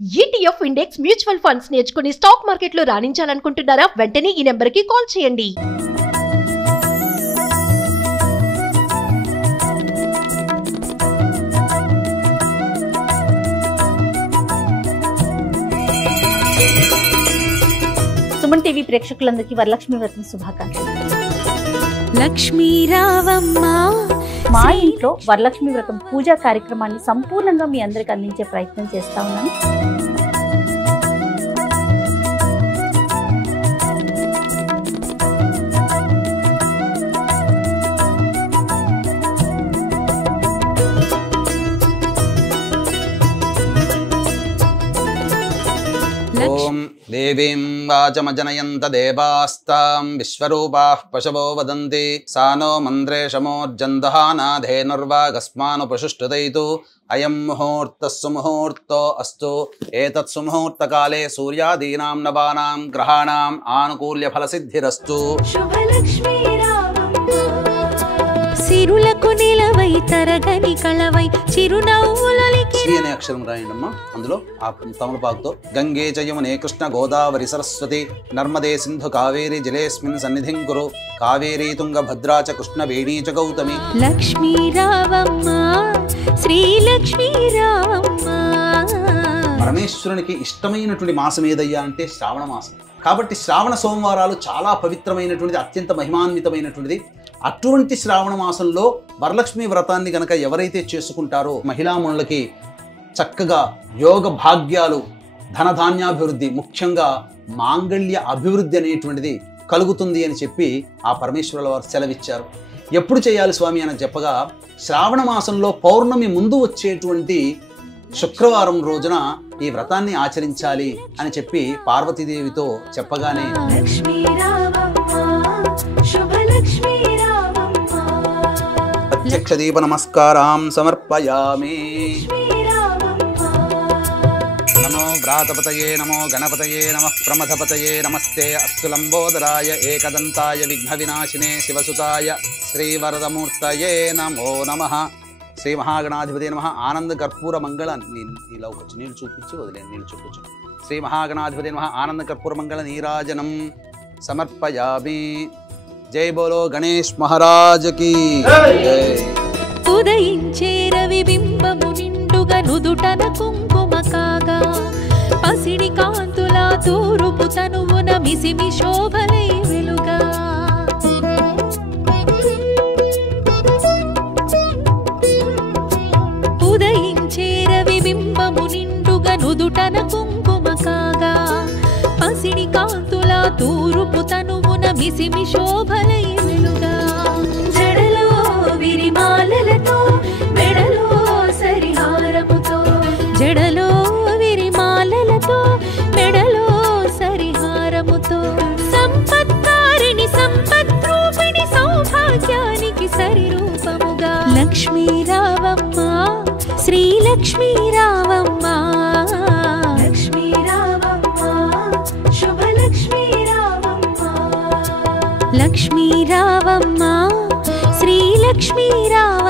ETF index mutual funds నేర్చుకుని stock మార్కెట్లో రాణించాలనుకుంటున్నారా? వెంటనే ఈ నెంబర్కి కాల్ చేయండి. సుమన్ టీవీ ప్రేక్షకులందరికీ వరలక్ష్మి వ్రతం శుభాకాంక్షలు. లక్ష్మీ రావమ్మ మా ఇంట్లో వరలక్ష్మి వ్రతం పూజా కార్యక్రమాన్ని సంపూర్ణంగా మీ అందరికి అందించే ప్రయత్నం చేస్తా ఉన్నాను. ఓం దేవీం వాచమజనయంత దేవాస్తాం విశ్వరూపాః పశవో వదంతి సానో మంత్రేషమోర్జందహానాధేనుర్వాగస్మానుపశుష్టుదైతు అయం ముహూర్తః సుముహూర్తో అస్తు ఏతత్ సుముహూర్తకాలే సూర్యాదీనాం నవానాం గ్రహాణాం ఆనుకూల్య ఫలసిద్ధిరస్తు. శుభలక్ష్మీ రావమ్మ సిరులకు నిలవై తరగని కళవై చిరునవ్వులకి శ్రీ అనే అక్షరం రాయండమ్మా. అందులో ఆ తమలపాకుతో గంగే చ యమునే కృష్ణ గోదావరి సరస్వతి నర్మదే సింధు కావేరి జలేస్మిన్ సన్నిధిం కురు కావేరీ తుంగ భద్రా చ కృష్ణ వేణీ చ గౌతమి. లక్ష్మీ రావమ్మ శ్రీ లక్ష్మీ రావమ్మ. పరమేశ్వరునికి ఇష్టమైనటువంటి మాసం ఏదయ్యా అంటే శ్రావణ మాసం. కాబట్టి శ్రావణ సోమవారాలు చాలా పవిత్రమైనటువంటిది, అత్యంత మహిమాన్వితమైనటువంటిది. అటువంటి శ్రావణ మాసంలో వరలక్ష్మి వ్రతాన్ని కనుక ఎవరైతే చేసుకుంటారో మహిళామణులకి చక్కగా యోగ భాగ్యాలు, ధనధాన్యాభివృద్ధి, ముఖ్యంగా మాంగళ్య అభివృద్ధి అనేటువంటిది కలుగుతుంది అని చెప్పి ఆ పరమేశ్వరుల వారు సెలవిచ్చారు. ఎప్పుడు చేయాలి స్వామి అని చెప్పగా, శ్రావణ మాసంలో పౌర్ణమి ముందు వచ్చేటువంటి శుక్రవారం రోజున ఈ వ్రతాన్ని ఆచరించాలి అని చెప్పి పార్వతీదేవితో చెప్పగానే ప్రత్యక్ష దీప నమస్కారం సమర్పయామి. నమో వ్రాతపతయే నమో గణపతయే నమః ప్రమథపతయే నమస్తే అస్తు లంబోదరాయ ఏకదంతాయ విఘ్న వినాశినే శివసుతాయ శ్రీవరదమూర్తయే నమో నమః. శ్రీ మహాగణాధిపతి నమః. ఆనంద కర్పూర మంగళ ఇలా వచ్చి నీళ్ళు చూపించి వదిలేండి, నీళ్ళు చూపించు. శ్రీ మహాగణాధిపతి నమః. ఆనంద కర్పూర మంగళ నీరాజనం సమర్పయామి. జై బోలో గణేష్ మహారాజకి జై. ఉదయించే రవి బింబము నిండుగా నుదుటన కుంకుమ కాగా పసిడి కాంతుల తూరుపు తనువున మిసిమి శోభలై వెలుగా. ఉదయించే రవి బింబము నిండుగా నుదుటన కుంకుమ కాగా పసిడి కాంతుల తూరుపు తనువున మిసిమి శోభలై వెలుగా. జడలో విరిమాలలతో మెడలో సరిహారముతో, జడలో విరిమాలలతో మెడలో సరిహారముతో సంపత్కారిణి సంపద్రూపిణి సౌభాగ్యానికి సరిరూపముగా లక్ష్మీ రావమ్మ శ్రీ లక్ష్మీ రావమ్మ. లక్ష్మీ రావమ్మ శుభలక్ష్మీ రావమ్మ. లక్ష్మీ రావమ్మ శ్రీ లక్ష్మీ రావమ్మ.